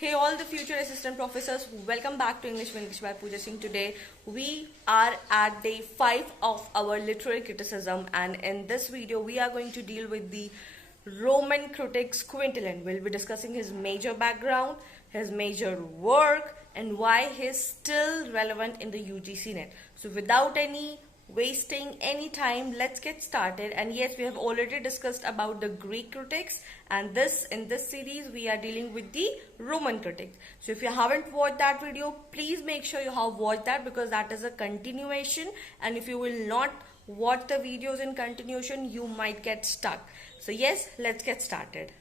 Hey all the future assistant professors, welcome back to English Winglish by Pooja Singh. Today we are at day 5 of our literary criticism, and in this video we are going to deal with the Roman critic Quintilian. We'll be discussing his major background, his major work, and why he's still relevant in the UGC NET. So without any wasting any time, let's get started. And yes, we have already discussed about the Greek critics, and in this series we are dealing with the Roman critics. So if you haven't watched that video, please make sure you have watched that, because that is a continuation, and if you will not watch the videos in continuation, you might get stuck. So yes, let's get started.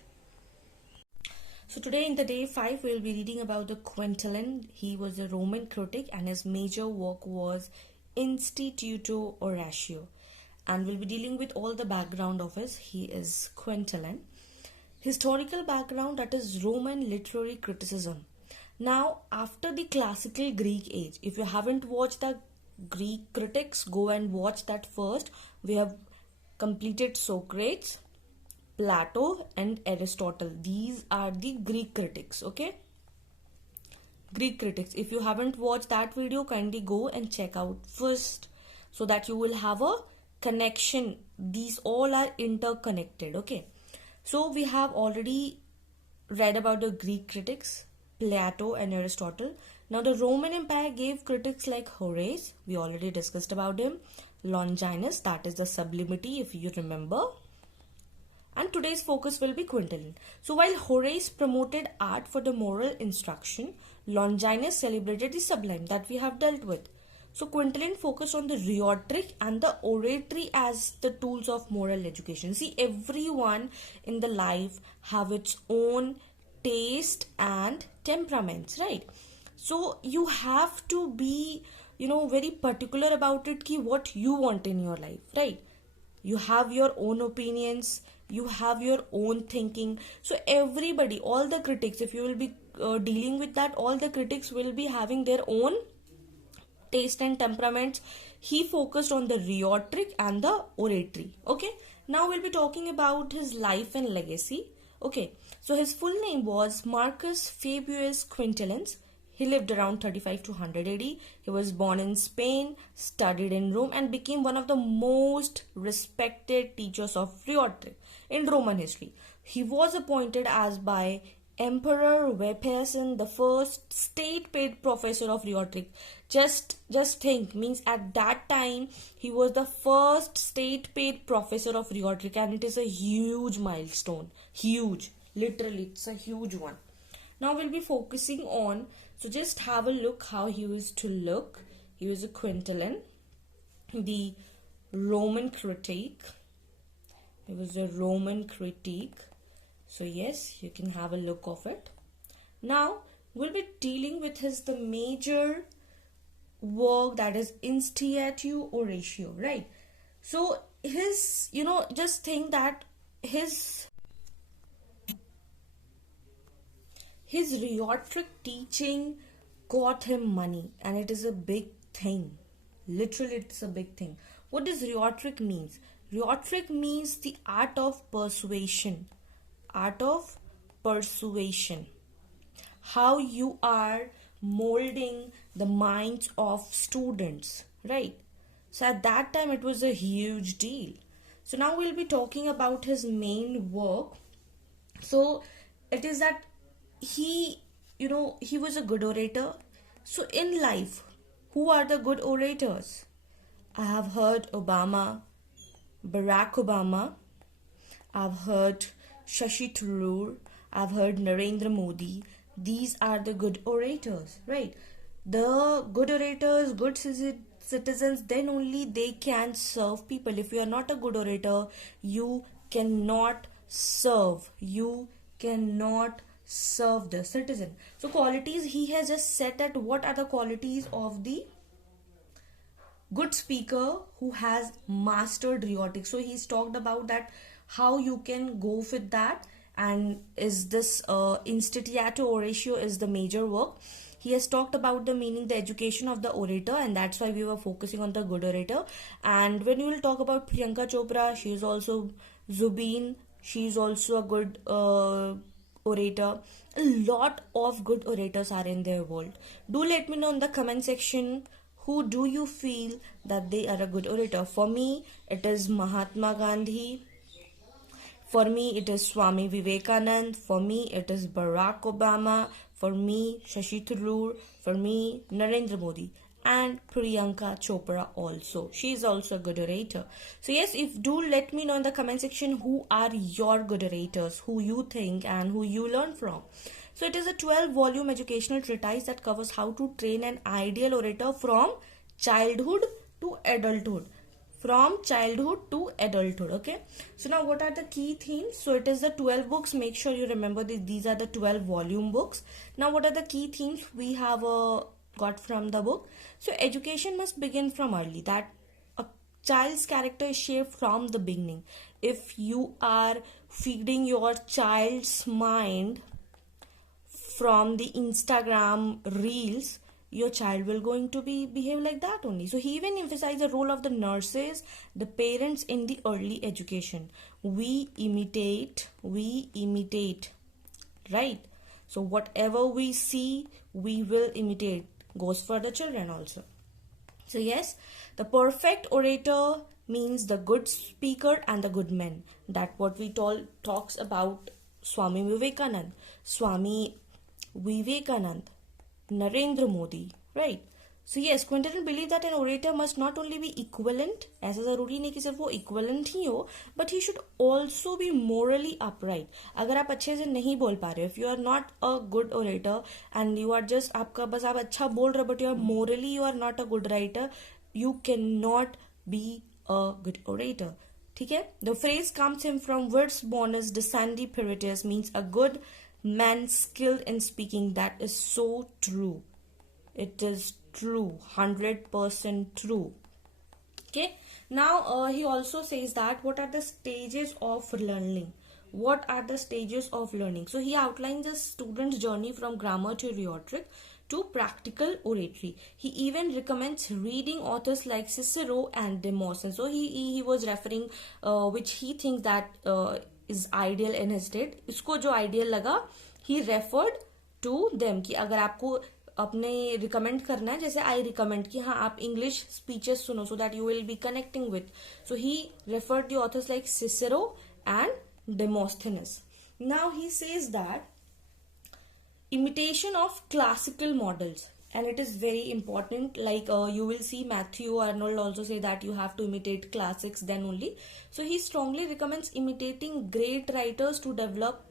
So today in the day 5 we will be reading about the Quintilian. He was a Roman critic and his major work was Institutio Oratoria, and we'll be dealing with all the background of his. He is Quintilian. Historical background, that is Roman literary criticism. Now, after the classical Greek age, if you haven't watched the Greek critics, go and watch that first. We have completed Socrates, Plato and Aristotle. These are the Greek critics, okay? Greek critics. If you haven't watched that video, kindly go and check out first, so that you will have a connection. These all are interconnected, okay? So we have already read about the Greek critics, Plato and Aristotle. Now the Roman Empire gave critics like Horace, we already discussed about him, Longinus, that is the sublimity if you remember. And today's focus will be Quintilian. So while Horace promoted art for the moral instruction, Longinus celebrated the sublime that we have dealt with. So Quintilian focused on the rhetoric and the oratory as the tools of moral education. See, everyone in the life have its own taste and temperaments, right? So you have to be, very particular about it, ki what you want in your life, right? You have your own opinions, you have your own thinking. So everybody, all the critics, if you will be dealing with that, all the critics will be having their own taste and temperaments. He focused on the rhetoric and the oratory, okay? Now we'll be talking about his life and legacy, okay? So his full name was Marcus Fabius Quintilian. He lived around 35 to 100 AD. He was born in Spain, studied in Rome, and became one of the most respected teachers of rhetoric in Roman history. He was appointed as by Emperor Vespasian the first state-paid professor of rhetoric. Just think, means at that time he was the first state-paid professor of rhetoric, and it is a huge milestone. Huge, literally, it's a huge one. Now we'll be focusing on, so just have a look how he used to look. He was a Quintilian, the Roman critic. He was a Roman critic. So yes, you can have a look of it. Now we'll be dealing with the major work, that is Institutio Oratoria, right? So his, just think that his rhetoric teaching got him money, and it is a big thing. Literally, it's a big thing. What does rhetoric means? Rhetoric means the art of persuasion. Art of persuasion. How you are molding the minds of students, right? So at that time, it was a huge deal. So now we'll be talking about his main work. So it is that he was a good orator. So in life, who are the good orators? I have heard Barack Obama, I've heard Shashi Tharoor, I've heard Narendra Modi. These are the good orators, right? The good orators, good citizens, then only they can serve people. If you are not a good orator, you cannot serve. You cannot serve the citizen. So qualities, he has just said that what are the qualities of the good speaker who has mastered rhetoric. So he's talked about that, how you can go with that, and is this Institutio Oratoria is the major work. He has talked about the meaning, the education of the orator, and that's why we were focusing on the good orator. And when we will talk about Priyanka Chopra, she is also Zubin, she is also a good orator. a lot of good orators are in their world. Do let me know in the comment section, who do you feel that they are a good orator? For me, it is Mahatma Gandhi. For me, it is Swami Vivekanand. For me, it is Barack Obama. For me, Shashi Tharoor. For me, Narendra Modi. And Priyanka Chopra also. She is also a good orator. So yes, if do let me know in the comment section who are your good orators, who you think and who you learn from. So it is a 12-volume educational treatise that covers how to train an ideal orator from childhood to adulthood. From childhood to adulthood. Okay, so now what are the key themes? So it is the 12 books. Make sure you remember these are the 12-volume books. Now what are the key themes we have got from the book? So education must begin from early. That a child's character is shaped from the beginning. If you are feeding your child's mind from the Instagram reels, your child will going to behave like that only. So he even emphasized the role of the nurses, the parents in the early education. We imitate, right? So whatever we see, we will imitate. Goes for the children also. So yes, the perfect orator means the good speaker and the good man. That what we talks about Swami Vivekanand, Narendra Modi, right? So yes, Quintilian believed that an orator must not only be equivalent, ऐसा जरूरी नहीं कि सिर्फ वो equivalent ही हो, but he should also be morally upright. अगर आप अच्छे से नहीं बोल पा रहे हो, if you are not a good orator and you are just आप अच्छा बोल रहे हो, but you are morally you are not a good writer, you cannot be a good orator. ठीक है? The phrase comes from words born as descendi peritus, means a good man skilled in speaking. That is so true. It is true, 100% true. Okay, now he also says that what are the stages of learning? What are the stages of learning? So he outlines the student's journey from grammar to rhetoric to practical oratory. He even recommends reading authors like Cicero and Demosthenes. So he was referring which he thinks that is ideal in his state. इसको जो ideal लगा, he referred to them कि अगर आपको अपने recommend करना है, जैसे आई रिकमेंड कि हाँ आप इंग्लिश स्पीचेस सुनो so that you will be connecting with. So he referred the authors like Cicero and Demosthenes. Now he says that imitation of classical models, and it is very important. Like you will see Matthew Arnold also say that you have to imitate classics then only. So he strongly recommends imitating great writers to develop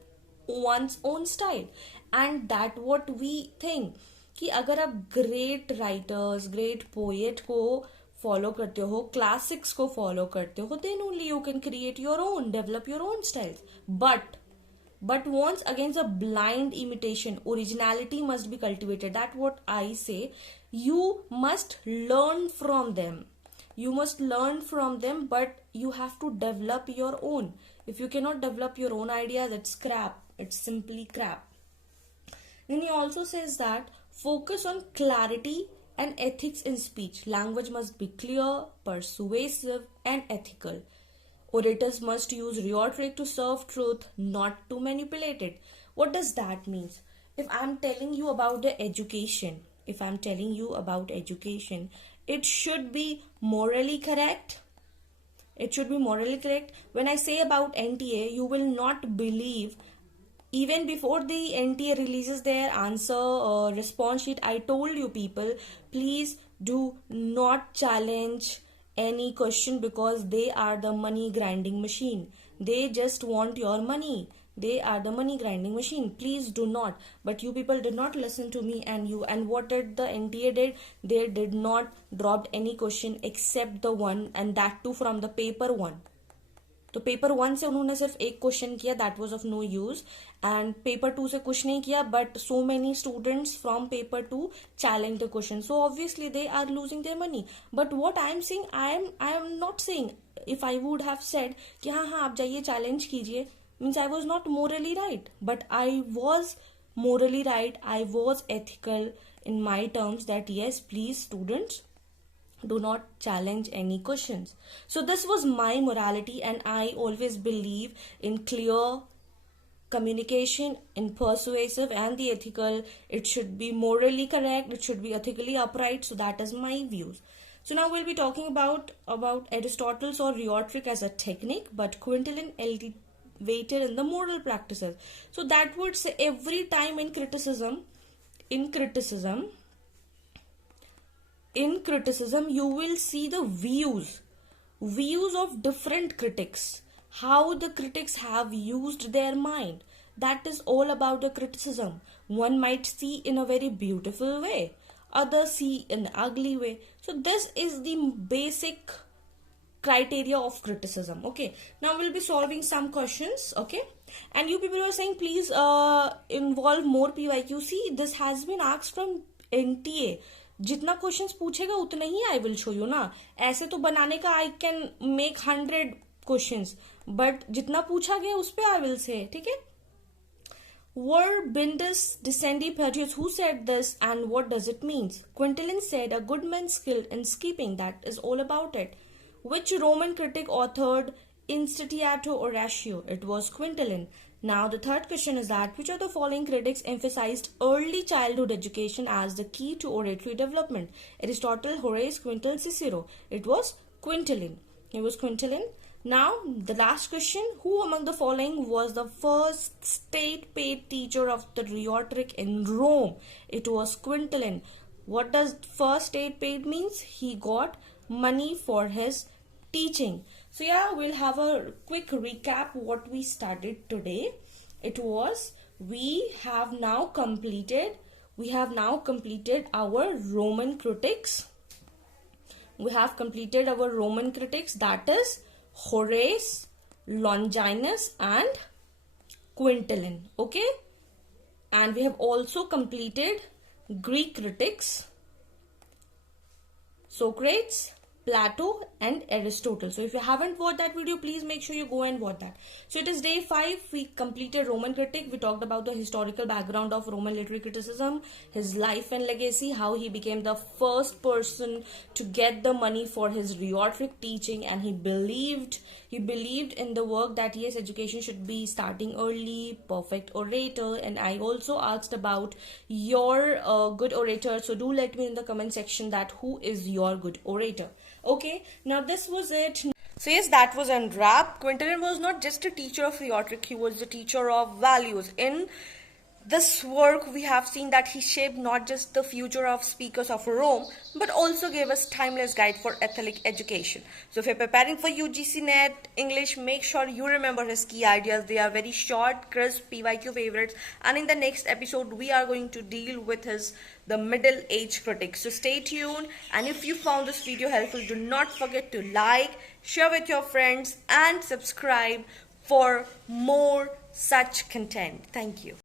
one's own style, and that what we think कि अगर आप great writers, great poet को follow करते हो, classics को follow करते हो, then only you can create your own, develop your own styles. But once against a blind imitation, originality must be cultivated. That's what I say. You must learn from them. You must learn from them, but you have to develop your own. If you cannot develop your own ideas, it's crap. It's simply crap. Then he also says that focus on clarity and ethics in speech. Language must be clear, persuasive, and ethical. Orators must use rhetoric to serve truth, not to manipulate it. What does that mean? If I'm telling you about the education, it should be morally correct. It should be morally correct. When I say about NTA, you will not believe. Even before the NTA releases their answer response sheet, I told you people, please do not challenge any question because they are the money grinding machine. They just want your money. They are the money grinding machine. Please do not. But you people did not listen to me, and what did the NTA did? They did not drop any question except the one, and that too from the paper one. तो paper 1 से उन्होंने सिर्फ एक question किया, that was of no use, and paper 2 से कुछ नहीं किया, but so many students from paper 2 challenge the question, so obviously they are losing their money. But what I am saying, I am not saying, if I would have said कि हाँ आप जाइए challenge कीजिए, means I was not morally right, but I was morally right. I was ethical in my terms that yes, please students, do not challenge any questions. So this was my morality, and I always believe in clear communication, in persuasive and the ethical. It should be morally correct, it should be ethically upright. So that is my views. So now we'll be talking about Aristotle's or rhetoric as a technique, but Quintilian elevated in the moral practices. So that would say every time in criticism you will see the views of different critics, how the critics have used their mind. That is all about the criticism. One might see in a very beautiful way, others see in an ugly way. So this is the basic criteria of criticism. Okay, now we'll be solving some questions. Okay, and you people are saying please involve more PYQ. See, this has been asked from NTA. जितना questions पूछेगा उतना ही I will show you ना. ऐसे तो बनाने का I can make 100 questions, but जितना पूछा गया उस पे आई विल से. ठीक है. Were Bindus descendi patriots? Who said this and what does it mean? Quintilian said a good man skilled in skipping, that is all about it. Which Roman critic authored Institutio Oratoria? It was Quintilian. Now the third question is that which of the following critics emphasized early childhood education as the key to oratory development? Aristotle, Horace, Quintilian, Cicero. It was Quintilian. Now the last question, who among the following was the first state paid teacher of the rhetoric in Rome? It was Quintilian. What does first state paid means? He got money for his teaching. So yeah, we'll have a quick recap what we studied today. It was we have now completed our Roman critics. We have completed our Roman critics, that is Horace, Longinus and Quintilian. Okay, and we have also completed Greek critics, Socrates, Plato and Aristotle. So if you haven't watched that video, please make sure you go and watch that. So it is day 5. We completed Roman critic. We talked about the historical background of Roman literary criticism, his life and legacy, how he became the first person to get the money for his rhetoric teaching, and he believed in the work that yes, education should be starting early, perfect orator. And I also asked about your good orator. So do let me in the comment section that who is your good orator. Okay, now this was it. So yes, that was a wrap. Quintilian was not just a teacher of rhetoric, he was the teacher of values. In this work, we have seen that he shaped not just the future of speakers of Rome, but also gave us timeless guide for athletic education. So if you're preparing for UGC NET English, make sure you remember his key ideas. They are very short, crisp, PYQ favorites. And in the next episode, we are going to deal with the middle age critic. So stay tuned. And if you found this video helpful, do not forget to like, share with your friends and subscribe for more such content. Thank you.